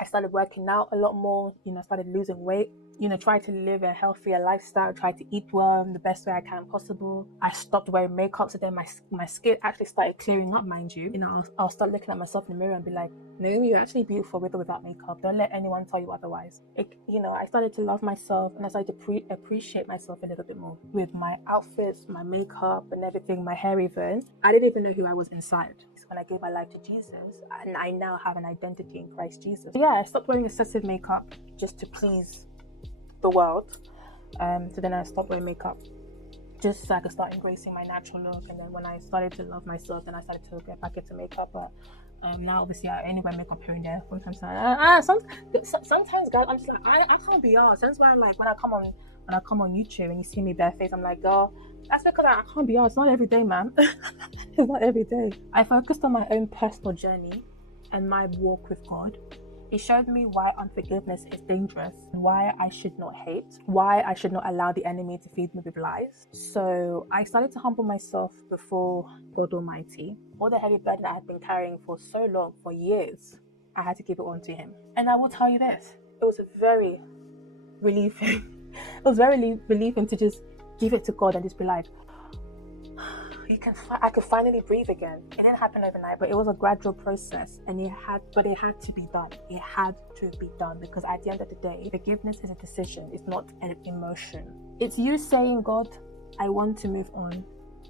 I started working out a lot more, you know, started losing weight, you know, try to live a healthier lifestyle, try to eat well in the best way I can possible. I stopped wearing makeup, so then my skin actually started clearing up, mind you. You know, I'll start looking at myself in the mirror and be like, Naomi, you're actually beautiful with or without makeup. Don't let anyone tell you otherwise. You know, I started to love myself, and I started to appreciate myself a little bit more with my outfits, my makeup and everything, my hair even. I didn't even know who I was inside. When I gave my life to Jesus, and I now have an identity in Christ Jesus. Yeah, I stopped wearing excessive makeup just to please the world. So then I stopped wearing makeup just so I could start embracing my natural look. And then when I started to love myself, then I started to get back into makeup. But now obviously I only wear makeup here and there. Sometimes guys, I'm just like, I can't be arsed. That's why I'm like, when I come on YouTube and you see me barefaced, I'm like, girl, that's because I can't be arsed. It's not every day, man. It's not every day. I focused on my own personal journey and my walk with God. It showed me why unforgiveness is dangerous, why I should not hate, why I should not allow the enemy to feed me with lies. So I started to humble myself before God Almighty. All the heavy burden I had been carrying for so long, for years, I had to give it on to Him. And I will tell you this, it was very relieving. It was very relieving to just give it to God and just be like, I could finally breathe again. It didn't happen overnight, but it was a gradual process, and it had to be done. It had to be done, because at the end of the day, forgiveness is a decision. It's not an emotion. It's you saying, God, I want to move on.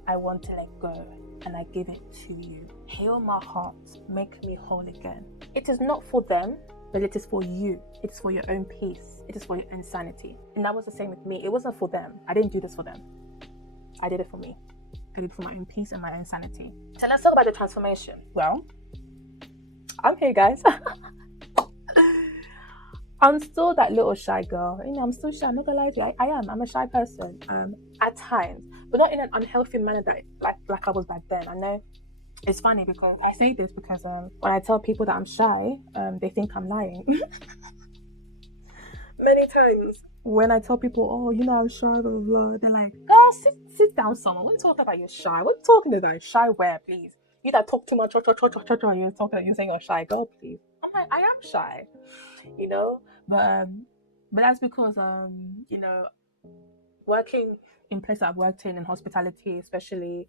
I want to let go, and I give it to you. Heal my heart. Make me whole again. It is not for them, but it is for you. It's for your own peace. It is for your own sanity. And that was the same with me. It wasn't for them. I didn't do this for them. I did it for me. I did it for my own peace and my own sanity. So let's talk about the transformation. Well, I'm here, guys. I'm still that little shy girl. You know, I'm still shy. I'm not gonna lie to you. I am. I'm a shy person. At times, but not in an unhealthy manner that like I was back then. I know it's funny because I say this because when I tell people that I'm shy, they think I'm lying. Many times when I tell people, oh, you know, I'm shy, blah, blah, blah, they're like, girl, sit down somewhere. What are you talking about? You're shy. What are you talking about? Shy where, please? You that talk too much, you're saying you're shy. Girl, please. I'm like, I am shy, you know? But that's because, you know, working in places I've worked in hospitality, especially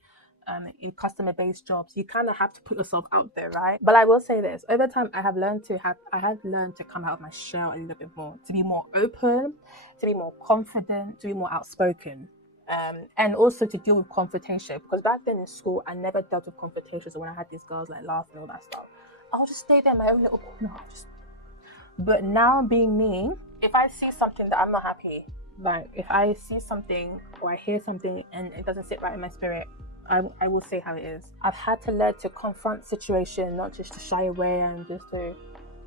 in customer-based jobs, you kind of have to put yourself out there, right? But I will say this: over time, I have learned to come out of my shell a little bit more, to be more open, to be more confident, to be more outspoken, and also to deal with confrontation. Because back then in school, I never dealt with confrontation. So when I had these girls like laughing and all that stuff, I'll just stay there in my own little corner. But now, being me, if I see something that I'm not happy, like if I see something or I hear something and it doesn't sit right in my spirit, I will say how it is. I've had to learn to confront situation, not just to shy away and just to,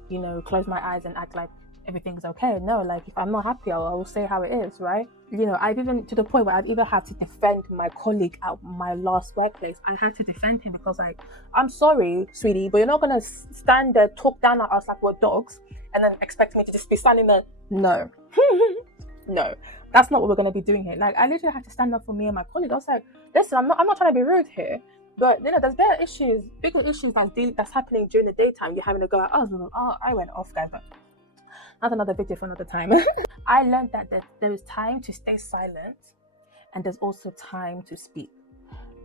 you know, close my eyes and act like everything's okay. No, like if I'm not happy, I will say how it is, right? You know, I've even to the point where I've even had to defend my colleague at my last workplace. I had to defend him because, like, I'm sorry, sweetie, but you're not gonna stand there, talk down at us like we're dogs, and then expect me to just be standing there. No. No, that's not what we're going to be doing here. Like, I literally had to stand up for me and my colleague. I was like, listen, I'm not trying to be rude here, but you know, there's bigger issues that's happening during the daytime. You're having to go at us. Oh, I went off, guys, but that's another video for another time. I learned that there is time to stay silent, and there's also time to speak.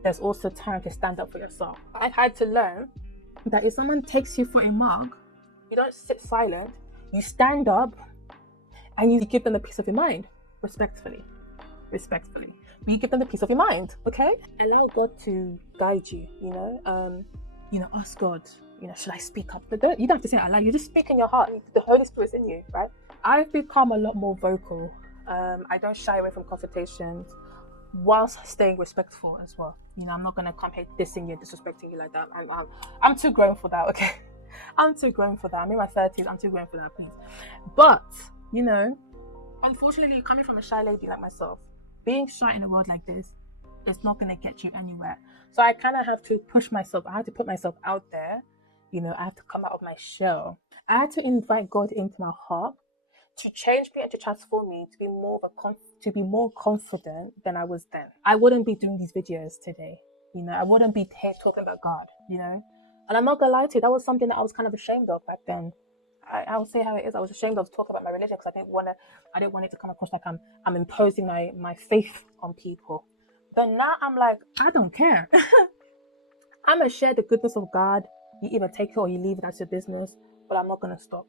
There's also time to stand up for yourself. I've had to learn that if someone takes you for a mug, you don't sit silent, you stand up, and you give them the peace of your mind, respectfully. You give them the peace of your mind, okay? Allow God to guide you, you know? Ask God, you know, should I speak up? But you don't have to say it out loud. You just speak in your heart. The Holy Spirit's in you, right? I've become a lot more vocal. I don't shy away from confrontations whilst staying respectful as well. You know, I'm not going to come here dissing you, disrespecting you like that. I'm too grown for that, okay? I'm too grown for that. I'm in my 30s. I'm too grown for that, please. But, unfortunately, coming from a shy lady like myself, being shy in a world like this is not going to get you anywhere. So I kind of have to push myself. I have to put myself out there. I have to come out of my shell. I had to invite God into my heart to change me and to transform me to be more confident than I was then. I wouldn't be doing these videos today. I wouldn't be here talking about God. And I'm not gonna lie to you, that was something that I was kind of ashamed of back then. I'll say how it is. I was ashamed of talking about my religion because I didn't want it to come across like I'm imposing my faith on people. But now I'm like, I don't care. I'm gonna share the goodness of God. You either take it or you leave it, that's your business. But I'm not gonna stop.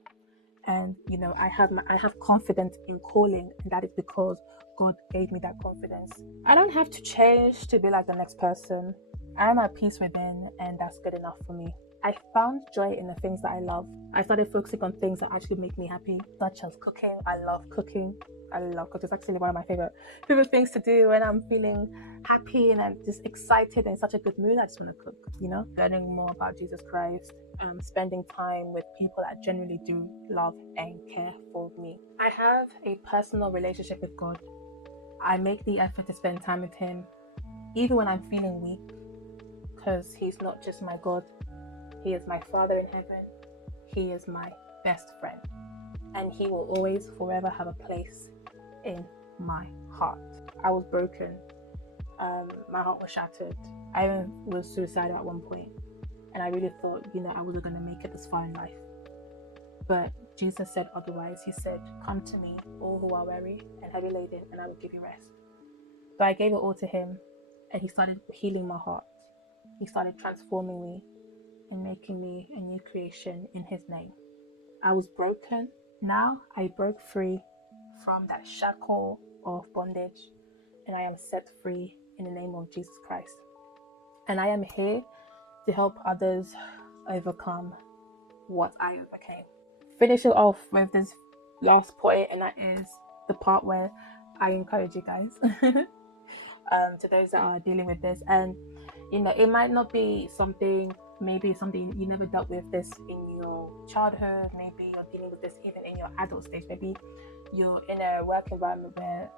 And I have confidence in calling, and that is because God gave me that confidence. I don't have to change to be like the next person. I'm at peace within, and that's good enough for me. I found joy in the things that I love. I started focusing on things that actually make me happy, such as cooking. I love cooking. It's actually one of my favorite things to do when I'm feeling happy and I'm just excited and in such a good mood. I just want to cook, learning more about Jesus Christ, spending time with people that genuinely do love and care for me. I have a personal relationship with God. I make the effort to spend time with Him, even when I'm feeling weak, because He's not just my God. He is my Father in heaven. He is my best friend. And He will always, forever have a place in my heart. I was broken. My heart was shattered. I even was suicidal at one point. And I really thought, I wasn't going to make it this far in life. But Jesus said otherwise. He said, come to me, all who are weary and heavy laden, and I will give you rest. So I gave it all to Him, and He started healing my heart. He started transforming me and making me a new creation in His name. I was broken. Now I broke free from that shackle of bondage, and I am set free in the name of Jesus Christ. And I am here to help others overcome what I overcame. Finish it off with this last point, and that is the part where I encourage you guys to those that are dealing with this. And it might not be something you never dealt with this in your childhood. Maybe you're dealing with this even in your adult stage. Maybe you're in a work environment where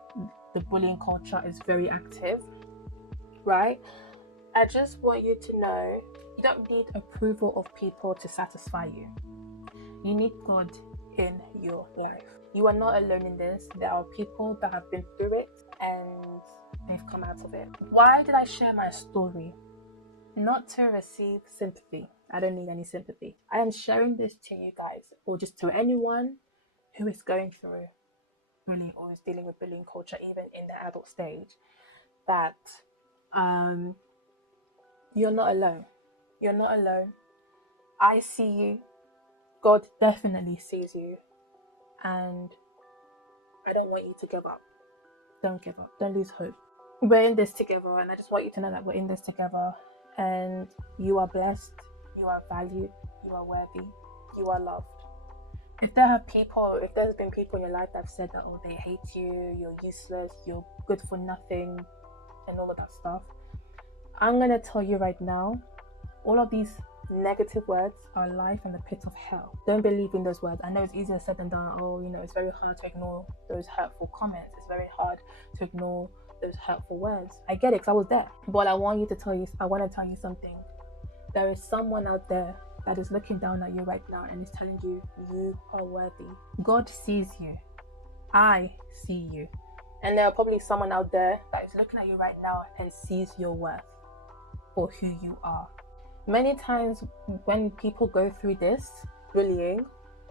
the bullying culture is very active, right? I just want you to know you don't need approval of people to satisfy you. You need God in your life. You are not alone in this. There are people that have been through it and they've come out of it. Why did I share my story? Not to receive sympathy. I don't need any sympathy. I am sharing this to you guys, or just to anyone who is going through bullying or is dealing with bullying culture, even in the adult stage, that you're not alone. You're not alone. I see you. God definitely sees you. And I don't want you to give up. Don't give up. Don't lose hope. We're in this together, and I just want you to know that we're in this together. And you are blessed, you are valued, you are worthy, you are loved. If there's been people in your life that have said that, they hate you, you're useless, you're good for nothing, and all of that stuff, I'm going to tell you right now, all of these negative words are life in the pit of hell. Don't believe in those words. I know it's easier said than done. It's very hard to ignore those hurtful comments. It's very hard to ignore those hurtful words. I get it because I was there. But I want to tell you something. There is someone out there that is looking down at you right now and is telling you, you are worthy. God sees you. I see you. And there are probably someone out there that is looking at you right now and sees your worth for who you are. Many times when people go through this bullying,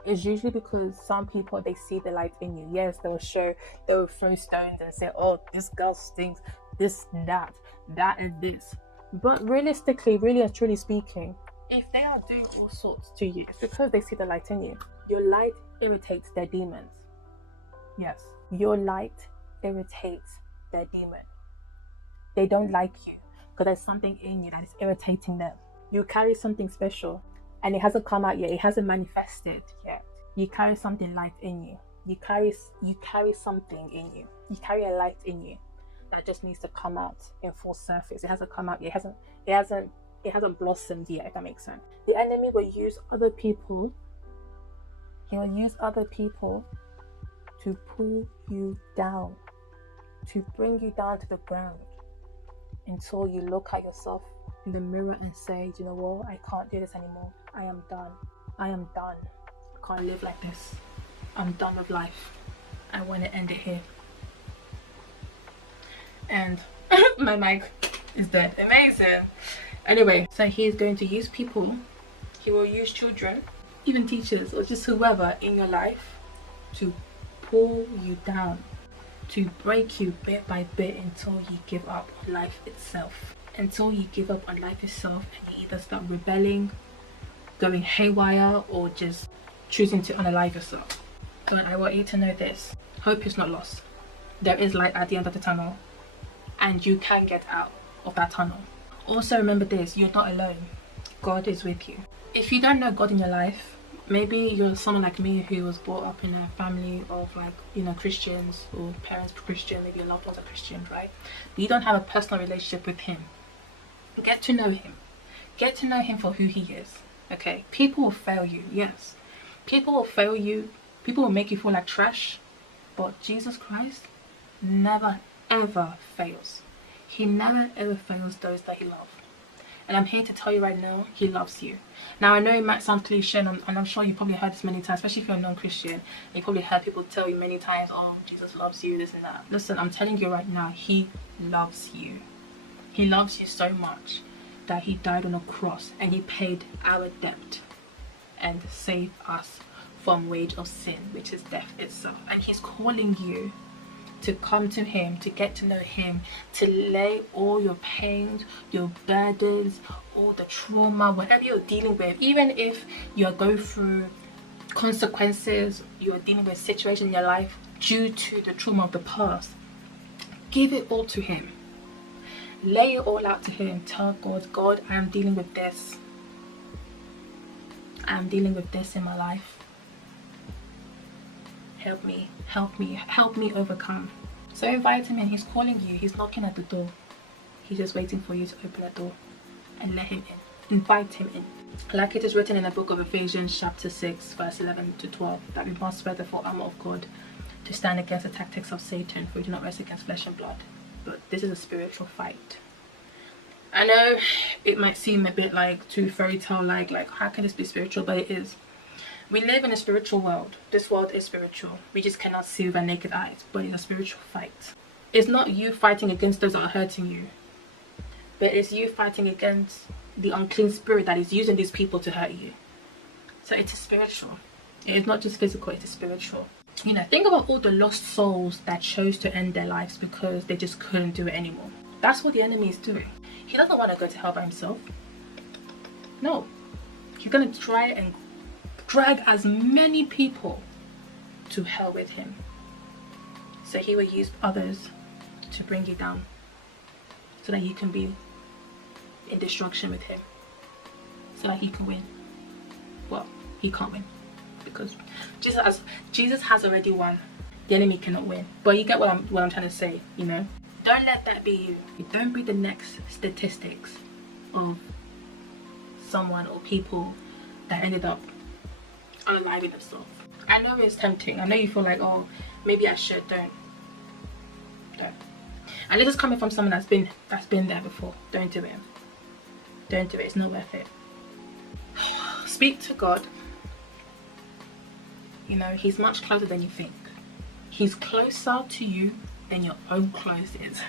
it's usually because some people, they see the light in you. Yes, they'll throw stones and say, this girl stinks, this, that and this. But realistically, really and truly speaking, if they are doing all sorts to you, it's because they see the light in you. Your light irritates their demons. Yes, your light irritates their demon. They don't like you because there's something in you that is irritating them. You carry something special and it hasn't come out yet. It hasn't manifested yet. You carry something light in you. You carry something in you. You carry a light in you that just needs to come out in full surface. It hasn't come out yet. It hasn't it hasn't blossomed yet, if that makes sense. The enemy will use other people. He will use other people to pull you down, to bring you down to the ground until you look at yourself in the mirror and say, do you know what? I can't do this anymore. I am done. I am done. I can't live like this. I'm done with life. I want to end it here. And my mic is dead. Amazing. Anyway, so he is going to use people. He will use children, even teachers, or just whoever in your life to pull you down, to break you bit by bit until you give up on life itself. Until you give up on life itself and you either start rebelling, going haywire, or just choosing to unalive yourself. But I want you to know this. Hope is not lost. There is light at the end of the tunnel, and you can get out of that tunnel. Also remember this, you're not alone. God is with you. If you don't know God in your life, maybe you're someone like me who was brought up in a family of, like, you know, Christians, or parents Christian, maybe your loved ones are Christians, right? But you don't have a personal relationship with him. Get to know him. Get to know him for who he is. Okay? People will fail you, yes. People will fail you. People will make you feel like trash. But Jesus Christ never ever fails. He never ever fails those that he loves. And I'm here to tell you right now, he loves you. Now I know it might sound cliche, and I'm sure you probably heard this many times, especially if you're a non-Christian. You probably heard people tell you many times, oh, Jesus loves you, this and that. Listen, I'm telling you right now, he loves you. He loves you so much that he died on a cross and he paid our debt and saved us from wage of sin, which is death itself. And he's calling you to come to him, to get to know him, to lay all your pains, your burdens, all the trauma, whatever you're dealing with, even if you're going through consequences, you're dealing with a situation in your life due to the trauma of the past, give it all to him. Lay it all out to him. Tell God, God, I am dealing with this. I am dealing with this in my life. Help me, help me, help me overcome. So invite him in. He's calling you. He's knocking at the door. He's just waiting for you to open the door and let him in. Invite him in. Like it is written in the book of Ephesians chapter 6 verse 11 to 12, that we must wear the full armor of God to stand against the tactics of Satan, for we do not wrestle against flesh and blood, but this is a spiritual fight. I know it might seem a bit like too fairy tale like how can this be spiritual, but it is. We live in a spiritual world. This world is spiritual. We just cannot see with our naked eyes, but it's a spiritual fight. It's not you fighting against those that are hurting you, but it's you fighting against the unclean spirit that is using these people to hurt you. So it is spiritual. It is not just physical, it is spiritual. You know, think about all the lost souls that chose to end their lives because they just couldn't do it anymore. That's what the enemy is doing. He doesn't want to go to hell by himself. No. He's going to try and drag as many people to hell with him. So he will use others to bring you down so that you can be in destruction with him, so that he can win. Well, he can't win because Jesus has already won. The enemy cannot win. But you get what I'm trying to say, you know? Don't let that be you. Don't be the next statistics of someone or people that ended up unaliving themselves. I know it's tempting. I know you feel like, oh, maybe I should. Don't. And this is coming from someone that's been there before. Don't do it. Don't do it. It's not worth it. Speak to God. You know, he's much closer than you think. He's closer to you than your own clothes is.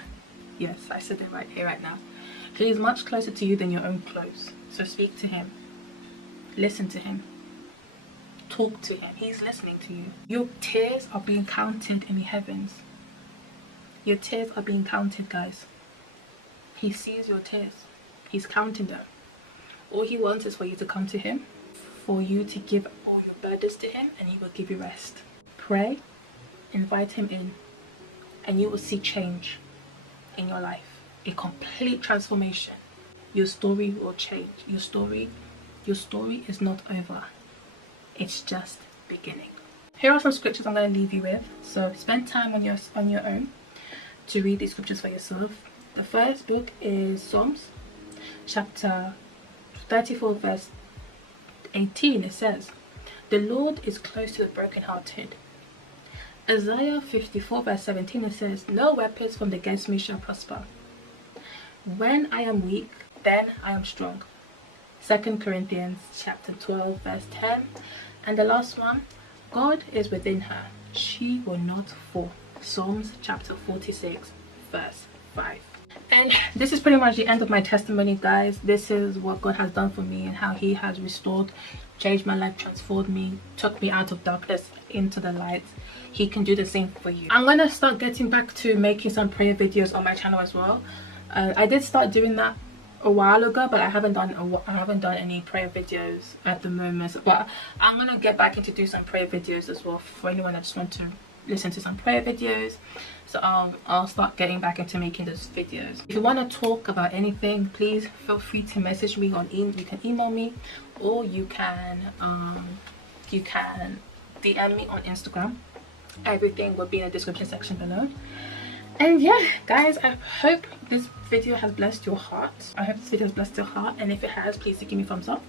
Yes, I said it right here, right now. He is much closer to you than your own clothes. So speak to him. Listen to him. Talk to him. He's listening to you. Your tears are being counted in the heavens. Your tears are being counted, guys. He sees your tears. He's counting them. All he wants is for you to come to him, for you to give all your burdens to him, and he will give you rest. Pray, invite him in, and you will see change in your life. A complete transformation. Your story will change. Your story is not over. It's just beginning. Here are some scriptures I'm going to leave you with. So spend time on your own to read these scriptures for yourself. The first book is Psalms, chapter 34 verse 18, it says, "The Lord is close to the brokenhearted." Isaiah 54 verse 17, it says, "No weapons formed against me shall prosper. When I am weak, then I am strong." 2 Corinthians chapter 12 verse 10. And the last one, "God is within her, she will not fall." Psalms chapter 46 verse 5. And this is pretty much the end of my testimony, guys. This is what God has done for me and how he has restored, changed my life, transformed me, took me out of darkness into the light. He can do the same for you. I'm gonna start getting back to making some prayer videos on my channel as well. I did start doing that a while ago, but I haven't done any prayer videos at the moment. But I'm gonna get back into do some prayer videos as well for anyone that just want to listen to some prayer videos. So I'll start getting back into making those videos. If you want to talk about anything, please feel free to message me on you can email me, or you can DM me on Instagram. Everything will be in the description section below. And yeah, guys, I hope this video has blessed your heart. And if it has, please do give me a thumbs up,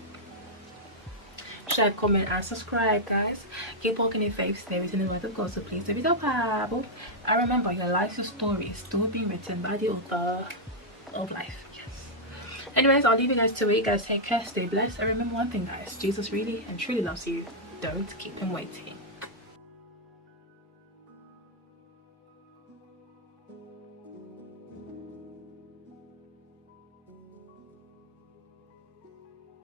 share, comment, and subscribe, guys. Keep walking in faith, stay within the word of God, so please don't be the Bible. And remember, your life's story is still being written by the author of life. Yes. Anyways, I'll leave you guys to it. Guys, take care, stay blessed, and remember one thing, guys: Jesus really and truly loves you. Don't keep him waiting.